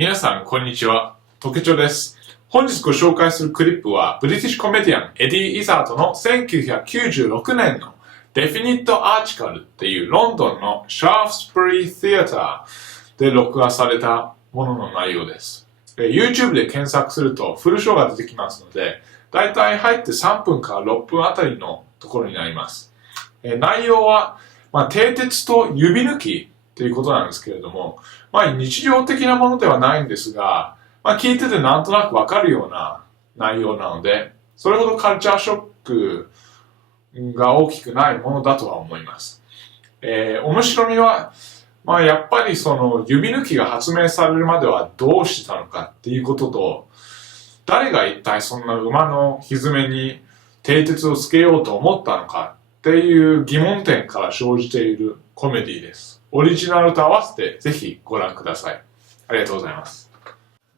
皆さん、こんにちは。特徴です。本日ご紹介するクリップは、ブリティッシュコメディアン、エディ・イザートの1996年のデフィニット・アーチカルっていうロンドンのシャーフスプリー・シアターで録画されたものの内容です。YouTube で検索するとフルショーが出てきますので、だいたい入って3分から6分あたりのところになります。内容は、蹄鉄と指抜きということなんですけれども、日常的なものではないんですが、聞いててなんとなくわかるような内容なので、それほどカルチャーショックが大きくないものだとは思います。面白みは、やっぱりその指抜きが発明されるまではどうしたのかっていうことと、誰が一体そんな馬の蹄に蹄鉄をつけようと思ったのかっていう疑問点から生じているコメディです。オリジナルと合わせてぜひご覧ください。ありがとうございます。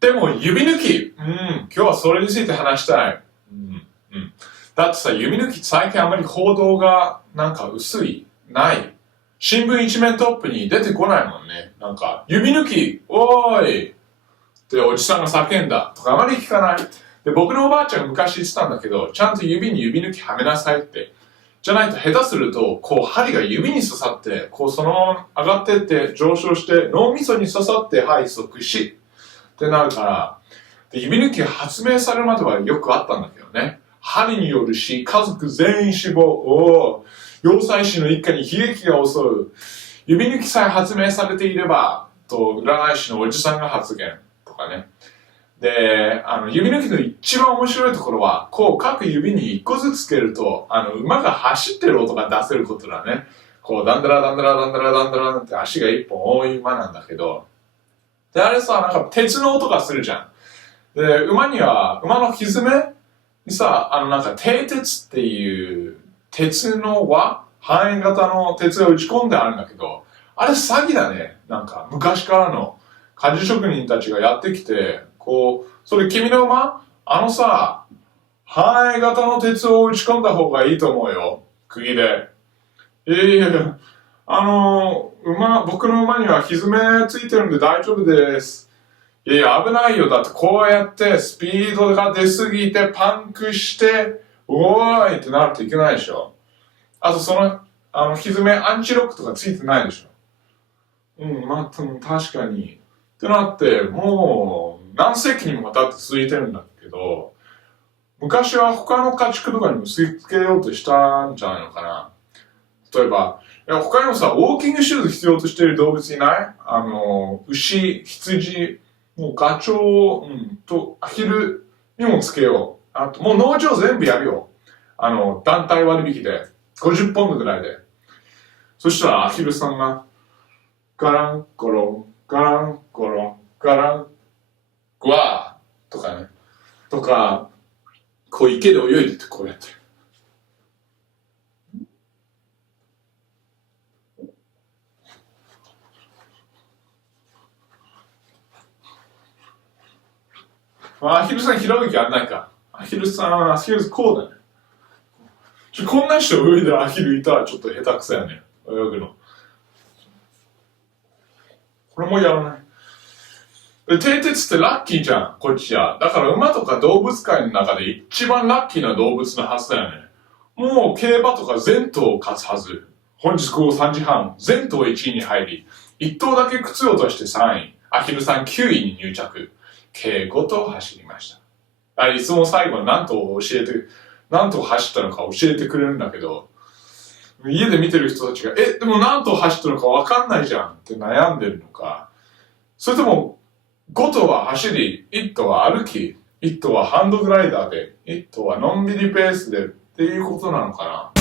でも指抜き、今日はそれについて話したい。だってさ、指抜き最近あまり報道がなんか薄い、ない。新聞一面トップに出てこないもんね。なんか、指抜き、おーいっておじさんが叫んだとかあまり聞かない。で、僕のおばあちゃんが昔言ってたんだけど、ちゃんと指に指抜きはめなさいって。じゃないと下手すると、針が指に刺さって、そのまま上がってって上昇して、脳みそに刺さって、はい、即死ってなるから、で指抜きが発明されるまではよくあったんだけどね。針による死、家族全員死亡、要塞市の一家に悲劇が襲う。指抜きさえ発明されていれば、と占い師のおじさんが発言とかね。で、指抜きの一番面白いところは、各指に一個ずつつけると、馬が走ってる音が出せることだね。ダンダラダンダラダンダラダンダラって足が一本多い馬なんだけど、で、あれさ、なんか鉄の音がするじゃん。で、馬の蹄にさ、なんか蹄鉄っていう鉄の輪、半円型の鉄が打ち込んであるんだけど、あれ詐欺だね。なんか昔からの鍛冶職人たちがやってきて、それ君の馬さ、半円型の鉄を打ち込んだ方がいいと思うよ。釘で。僕の馬には蹄ついてるんで大丈夫です。危ないよ。だってこうやってスピードが出すぎてパンクして、おーいってなるといけないでしょ。あと蹄アンチロックとかついてないでしょ。確かに。ってなって、もう何世紀にもわたって続いてるんだけど、昔は他の家畜とかにも吸い付けようとしたんじゃないのかな。例えば、他にもさ、ウォーキングシューズ必要としている動物いない？牛、羊、もうガチョウ、とアヒルにもつけよう。あと、もう農場全部やるよ。団体割引で、50ポンドぐらいで。そしたらアヒルさんが、ガランコロン、ガランコロン、ガラン、グワーとかね。とか、池で泳いでてこうやって。アヒルさん平泳ぎあんないか。アヒルこうだね。こんな人泳いでるアヒルいたらちょっと下手くそやね。泳ぐの。これもやらない。蹄鉄ってラッキーじゃん、こっちじゃ。だから馬とか動物界の中で一番ラッキーな動物のはずだよね。もう競馬とか全頭勝つはず。本日午後3時半、全頭1位に入り、1頭だけ靴を落として3位、アヒルさん9位に入着。計5頭走りました。いつも最後に何頭走ったのか教えてくれるんだけど、家で見てる人たちが、でも何頭走ったのか分かんないじゃんって悩んでるのか、それとも5頭は走り、1頭は歩き、1頭はハンドグライダーで、1頭はのんびりペースでっていうことなのかな。